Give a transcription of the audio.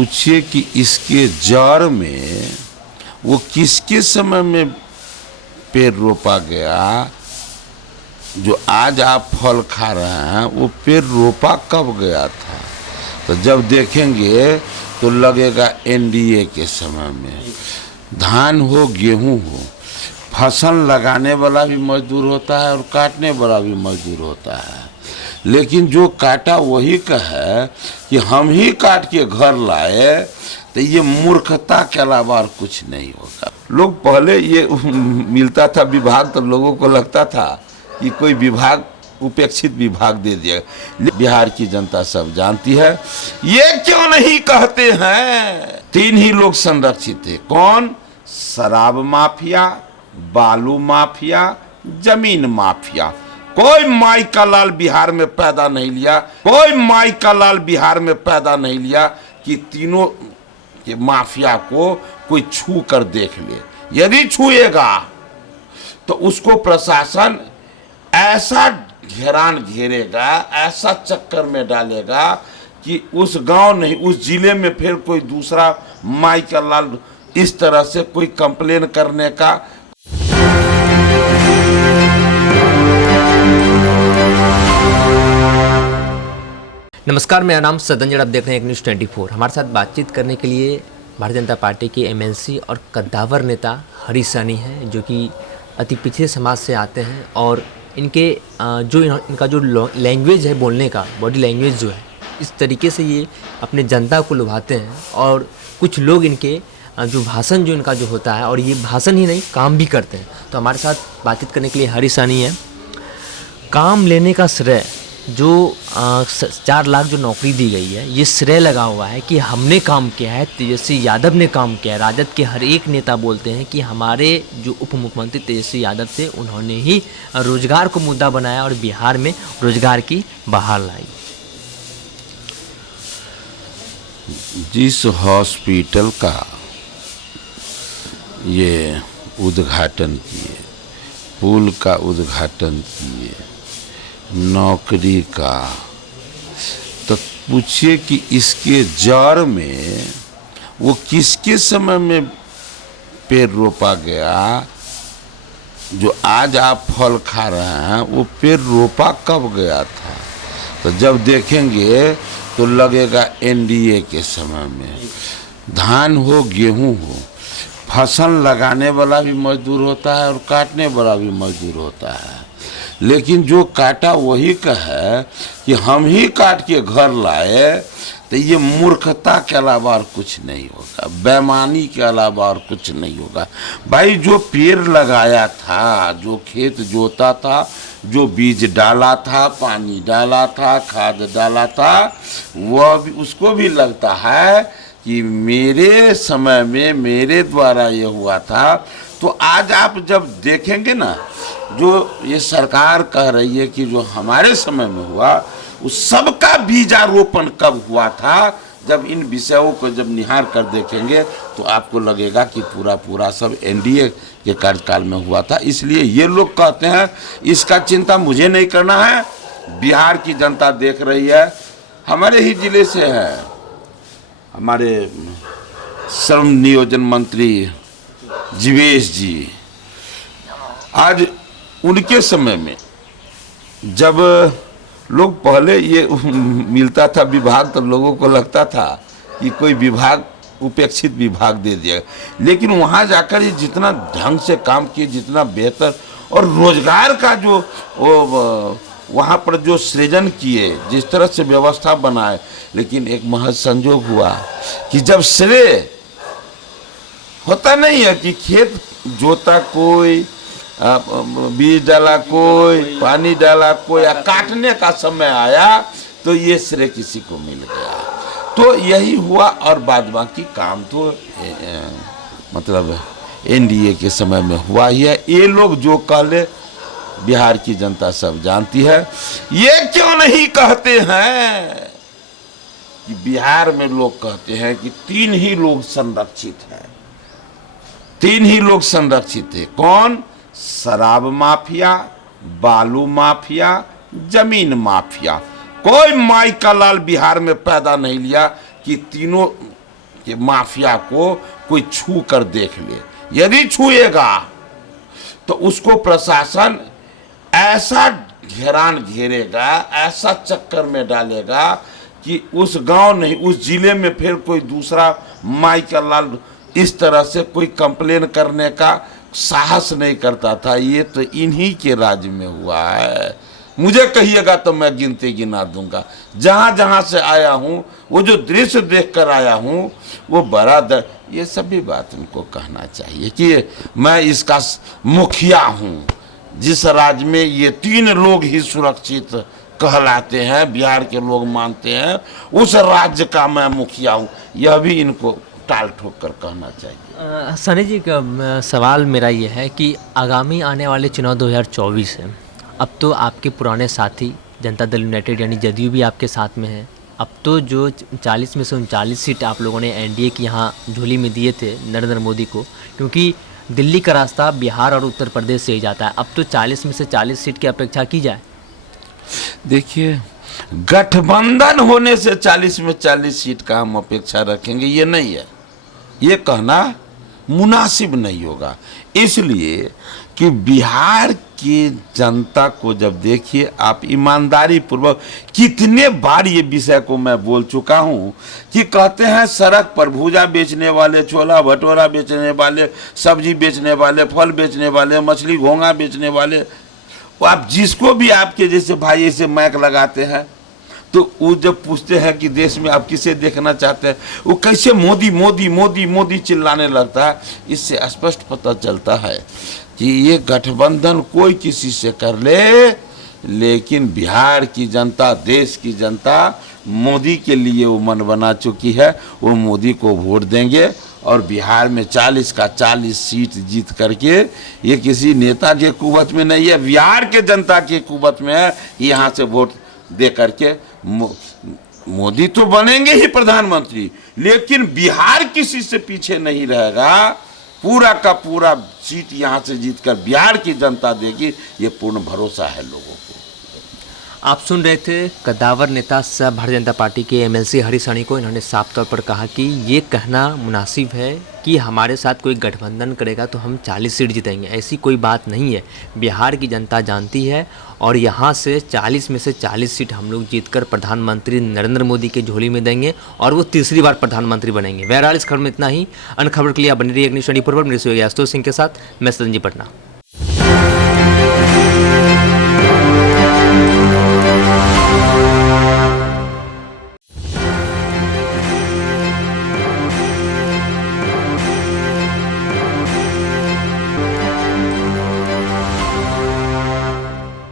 पूछिए कि इसके जड़ में वो किसके समय में पेड़ रोपा गया, जो आज आप फल खा रहे हैं वो पेड़ रोपा कब गया था। तो जब देखेंगे तो लगेगा एनडीए के समय में। धान हो गेहूं हो, फसल लगाने वाला भी मजदूर होता है और काटने वाला भी मजदूर होता है, लेकिन जो काटा वही का है कि हम ही काट के घर लाए, तो ये मूर्खता के अलावा और कुछ नहीं होगा। लोग पहले ये मिलता था विभाग तो लोगों को लगता था कि कोई विभाग उपेक्षित विभाग दे दिया। बिहार की जनता सब जानती है। ये क्यों नहीं कहते हैं 3 ही लोग संरक्षित थे। कौन? शराब माफिया, बालू माफिया, जमीन माफिया। कोई माई का लाल बिहार में पैदा नहीं लिया, कोई माई का लाल बिहार में पैदा नहीं लिया कि तीनों के माफिया को कोई छू कर देख ले। यदि छुएगा तो उसको प्रशासन ऐसा घेरेगा, ऐसा चक्कर में डालेगा कि उस गांव नहीं, उस जिले में फिर कोई दूसरा माई का लाल इस तरह से कोई कंप्लेन करने का। नमस्कार, मेरा नाम सदन, आप देख रहे हैं एक न्यूज़ 24। हमारे साथ बातचीत करने के लिए भारतीय जनता पार्टी के एमएलसी और कद्दावर नेता हरीश सहनी हैं, जो कि अति पिछड़े समाज से आते हैं और इनका जो लैंग्वेज है बोलने का, बॉडी लैंग्वेज जो है, इस तरीके से ये अपने जनता को लुभाते हैं। और कुछ लोग इनके जो भाषण जो इनका जो होता है, और ये भाषण ही नहीं काम भी करते हैं। तो हमारे साथ बातचीत करने के लिए हरीश सहनी है। काम लेने का श्रेय जो 4 लाख जो नौकरी दी गई है, ये श्रेय लगा हुआ है कि हमने काम किया है, तेजस्वी यादव ने काम किया है। राजद के हर एक नेता बोलते हैं कि हमारे जो उप मुख्यमंत्री तेजस्वी यादव थे, उन्होंने ही रोजगार को मुद्दा बनाया और बिहार में रोजगार की बहार लाई। जिस हॉस्पिटल का ये उद्घाटन किए, पुल का उद्घाटन किए, नौकरी का, तो पूछिए कि इसके जड़ में वो किसके समय में पेड़ रोपा गया, जो आज आप फल खा रहे हैं वो पेड़ रोपा कब गया था। तो जब देखेंगे तो लगेगा एनडीए के समय में। धान हो गेहूं हो, फसल लगाने वाला भी मजदूर होता है और काटने वाला भी मजदूर होता है, लेकिन जो काटा वही का है कि हम ही काट के घर लाए, तो ये मूर्खता के अलावा और कुछ नहीं होगा, बेईमानी के अलावा और कुछ नहीं होगा। भाई जो पेड़ लगाया था, जो खेत जोता था, जो बीज डाला था, पानी डाला था, खाद डाला था, वह भी, उसको भी लगता है कि मेरे समय में मेरे द्वारा ये हुआ था। तो आज आप जब देखेंगे ना, जो ये सरकार कह रही है कि जो हमारे समय में हुआ, उस सबका बीजारोपण कब हुआ था, जब इन विषयों को जब निहार कर देखेंगे तो आपको लगेगा कि पूरा सब एनडीए के कार्यकाल में हुआ था। इसलिए ये लोग कहते हैं इसका चिंता मुझे नहीं करना है, बिहार की जनता देख रही है। हमारे ही जिले से है, हमारे श्रम नियोजन मंत्री जीवेश जी, आज उनके समय में जब लोग पहले ये मिलता था विभाग तो लोगों को लगता था कि कोई विभाग उपेक्षित विभाग दे दिया, लेकिन वहाँ जाकर ये जितना ढंग से काम किए, जितना बेहतर, और रोजगार का जो वहाँ पर जो सृजन किए, जिस तरह से व्यवस्था बनाए, लेकिन एक महज संजोग हुआ कि जब श्रेय होता नहीं है कि खेत जोता कोई, बीज डाला कोई, पानी डाला कोई, या काटने का समय आया तो ये श्रेय किसी को मिल गया। तो यही हुआ, और बाद बाकी काम तो मतलब एनडीए के समय में हुआ ही है। ये लोग जो कहले बिहार की जनता सब जानती है। ये क्यों नहीं कहते हैं कि बिहार में लोग कहते हैं कि 3 ही लोग संरक्षित हैं, 3 ही लोग संरक्षित थे। कौन? शराब माफिया, बालू माफिया, जमीन माफिया। कोई माई का लाल बिहार में पैदा नहीं लिया कि तीनों कि माफिया को कोई छू कर देख ले। यदि छुएगा तो उसको प्रशासन ऐसा घेरेगा, ऐसा चक्कर में डालेगा कि उस गांव नहीं, उस जिले में फिर कोई दूसरा माई का लाल इस तरह से कोई कंप्लेन करने का साहस नहीं करता था। ये तो इन्हीं के राज्य में हुआ है। मुझे कहिएगा तो मैं गिनती गिना दूंगा। जहां जहां से आया हूं, वो जो दृश्य देख कर आया हूं, वो बड़ा ये सभी बात उनको कहना चाहिए कि मैं इसका मुखिया हूं। जिस राज्य में ये 3 लोग ही सुरक्षित कहलाते हैं, बिहार के लोग मानते हैं, उस राज्य का मैं मुखिया हूं। यह भी इनको टाल ठोक कर कहना चाहिए। सनी जी का सवाल मेरा ये है कि आगामी आने वाले चुनाव 2024 है। अब तो आपके पुराने साथी जनता दल यूनाइटेड यानी जदयू भी आपके साथ में है। अब तो जो 40 में से 39 सीट आप लोगों ने एनडीए की यहाँ झोली में दिए थे नरेंद्र मोदी को, क्योंकि दिल्ली का रास्ता बिहार और उत्तर प्रदेश से ही जाता है। अब तो 40 में से 40 सीट की अपेक्षा की जाए। देखिए, गठबंधन होने से 40 में 40 सीट का हम अपेक्षा रखेंगे, ये नहीं है। ये कहना मुनासिब नहीं होगा। इसलिए कि बिहार की जनता को जब देखिए आप, ईमानदारी पूर्वक कितने बार ये विषय को मैं बोल चुका हूं कि कहते हैं सड़क पर भूजा बेचने वाले, छोला भटूरा बेचने वाले, सब्जी बेचने वाले, फल बेचने वाले, मछली घोंगा बेचने वाले, वो आप जिसको भी आपके जैसे भाई ऐसे मैक लगाते हैं, तो वो जब पूछते हैं कि देश में आप किसे देखना चाहते हैं, वो कैसे मोदी मोदी मोदी मोदी चिल्लाने लगता है। इससे स्पष्ट पता चलता है कि ये गठबंधन कोई किसी से कर ले, लेकिन बिहार की जनता, देश की जनता मोदी के लिए वो मन बना चुकी है। वो मोदी को वोट देंगे और बिहार में 40 का 40 सीट जीत करके, ये किसी नेता के कुवत में नहीं है, बिहार के जनता के कुवत में है। यहाँ से वोट दे करके मोदी तो बनेंगे ही प्रधानमंत्री, लेकिन बिहार किसी से पीछे नहीं रहेगा। पूरा का पूरा सीट यहाँ से जीतकर बिहार की जनता देगी, ये पूर्ण भरोसा है लोगों को। आप सुन रहे थे कद्दावर नेता सह भारतीय जनता पार्टी के एमएलसी हरीश साहनी को। इन्होंने साफ तौर पर कहा कि ये कहना मुनासिब है कि हमारे साथ कोई गठबंधन करेगा तो हम 40 सीट जीतेंगे। ऐसी कोई बात नहीं है। बिहार की जनता जानती है और यहाँ से 40 में से 40 सीट हम लोग जीतकर प्रधानमंत्री नरेंद्र मोदी के झोली में देंगे और वो तीसरी बार प्रधानमंत्री बनेंगे। बहरहाल इस खबर में इतना ही। अन्य खबर के लिए आप बनी रहिए न्यूज़ 24 पर। मेरे सहयोगी आशुतोष सिंह के साथ मैं सदन जी पटना।